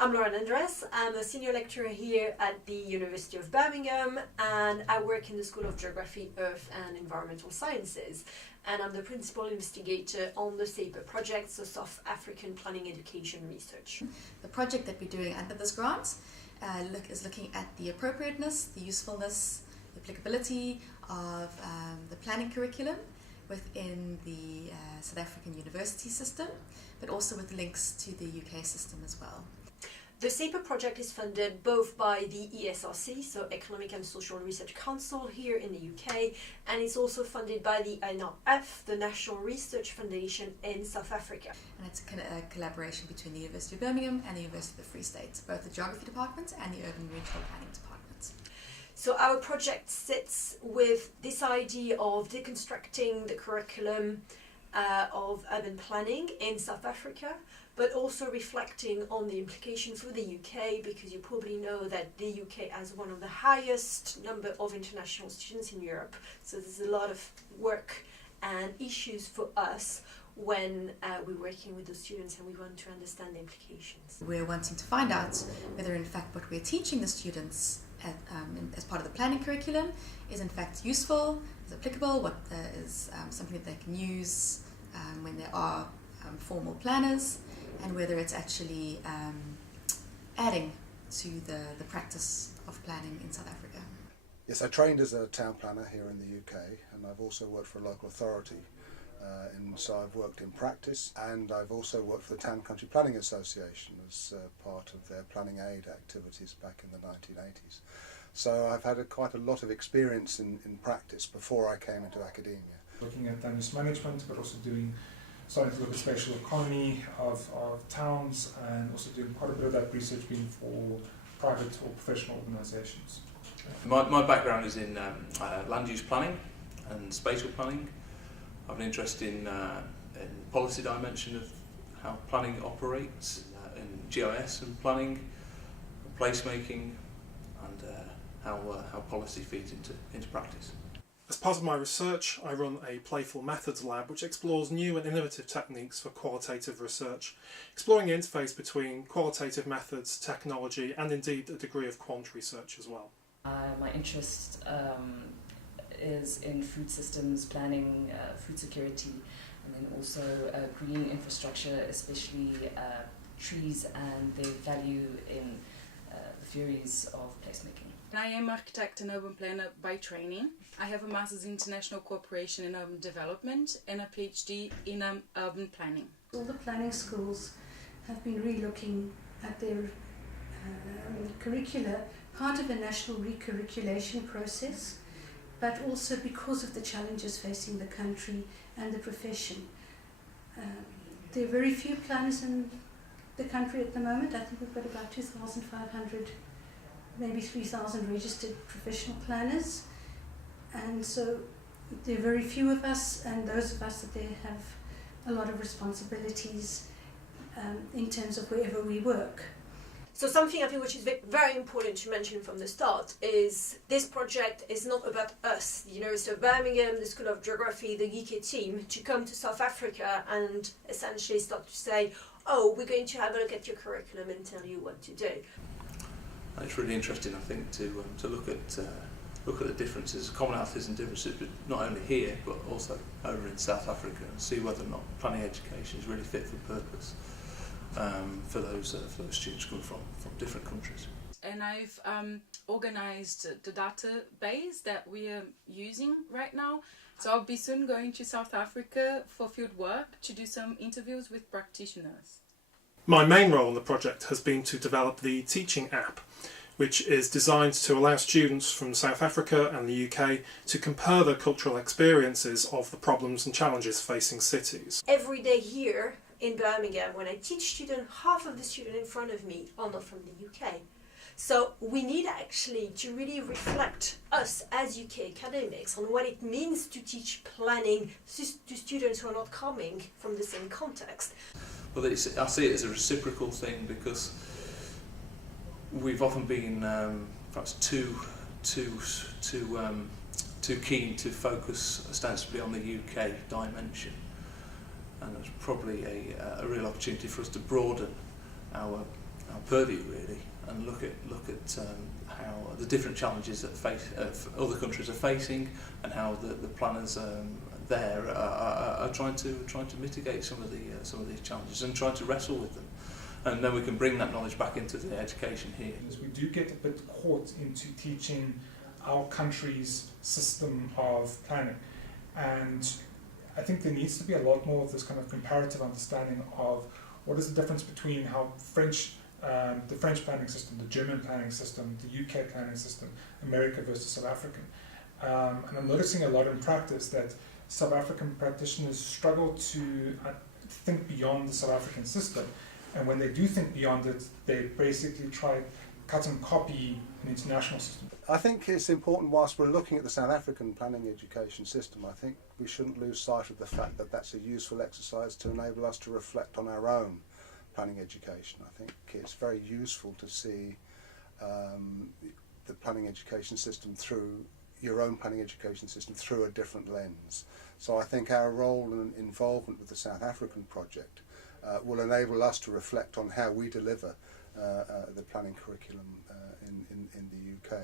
I'm Lauren Andres. I'm a senior lecturer here at the University of Birmingham, and I work in the School of Geography, Earth and Environmental Sciences. And I'm the principal investigator on the SAPER Project, so South African Planning Education Research. The project that we're doing under this grant is looking at the appropriateness, the usefulness, the applicability of the planning curriculum within the South African university system, but also with links to the UK system as well. The SAPER project is funded both by the ESRC, so Economic and Social Research Council here in the UK, and it's also funded by the NRF, the National Research Foundation in South Africa. And it's a collaboration between the University of Birmingham and the University of the Free State, both the Geography Department and the Urban Regional Planning Department. So our project sits with this idea of deconstructing the curriculum of urban planning in South Africa, but also reflecting on the implications for the UK, because you probably know that the UK has one of the highest number of international students in Europe. So there's a lot of work and issues for us when we're working with the students and we want to understand the implications. We're wanting to find out whether in fact what we're teaching the students as part of the planning curriculum is in fact useful, is applicable, what is something that they can use when they are formal planners, and whether it's actually adding to the practice of planning in South Africa. Yes, I trained as a town planner here in the UK, and I've also worked for a local authority. So I've worked in practice, and I've also worked for the Town Country Planning Association as part of their planning aid activities back in the 1980s. So I've had quite a lot of experience in practice before I came into academia. Looking at land use management, but also starting to look at spatial economy of towns, and also doing quite a bit of that research being for private or professional organisations. My background is in land use planning and spatial planning. I have an interest in policy dimension of how planning operates, in GIS and planning, placemaking, and how policy feeds into practice. As part of my research, I run a Playful Methods lab which explores new and innovative techniques for qualitative research, exploring the interface between qualitative methods, technology, and indeed a degree of quant research as well. My interest is in food systems planning, food security, and then also green infrastructure, especially trees and their value in the theories of placemaking. I am architect and urban planner by training. I have a Master's in International Cooperation in Urban Development and a PhD in urban planning. All the planning schools have been re-looking at their curricula, part of a national recurriculation process, but also because of the challenges facing the country and the profession. There are very few planners in the country at the moment. I think we've got about 2,500, maybe 3,000 registered professional planners. And so there are very few of us, and those of us that they have a lot of responsibilities in terms of wherever we work. So something I think which is very important to mention from the start is this project is not about us, the University of Birmingham, the School of Geography, the UK team, to come to South Africa and essentially start to say, oh, we're going to have a look at your curriculum and tell you what to do. It's really interesting, I think, to look at the differences, commonalities and differences, but not only here but also over in South Africa, and see whether or not planning education is really fit for purpose for those students coming from different countries. And I've organised the database that we are using right now. So I'll be soon going to South Africa for field work to do some interviews with practitioners. My main role in the project has been to develop the teaching app, which is designed to allow students from South Africa and the UK to compare their cultural experiences of the problems and challenges facing cities. Every day here in Birmingham, when I teach students, half of the students in front of me are not from the UK. So we need actually to really reflect us as UK academics on what it means to teach planning to students who are not coming from the same context. Well, I see it as a reciprocal thing, because we've often been perhaps too keen to focus ostensibly on the UK dimension, and there's probably a real opportunity for us to broaden our purview really, and look at how the different challenges that other countries are facing, and how the planners there are trying to mitigate some of these challenges and trying to wrestle with them, and then we can bring that knowledge back into the education here. We do get a bit caught into teaching our country's system of planning, and I think there needs to be a lot more of this kind of comparative understanding of what is the difference between how the French planning system, the German planning system, the UK planning system, America versus South African. And I'm noticing a lot in practice that South African practitioners struggle to think beyond the South African system, and when they do think beyond it, they basically try cut and copy an international system. I think it's important, whilst we're looking at the South African planning education system, I think we shouldn't lose sight of the fact that that's a useful exercise to enable us to reflect on our own planning education. I think it's very useful to see the planning education system through your own planning education system through a different lens. So I think our role and involvement with the South African project will enable us to reflect on how we deliver the planning curriculum in the UK.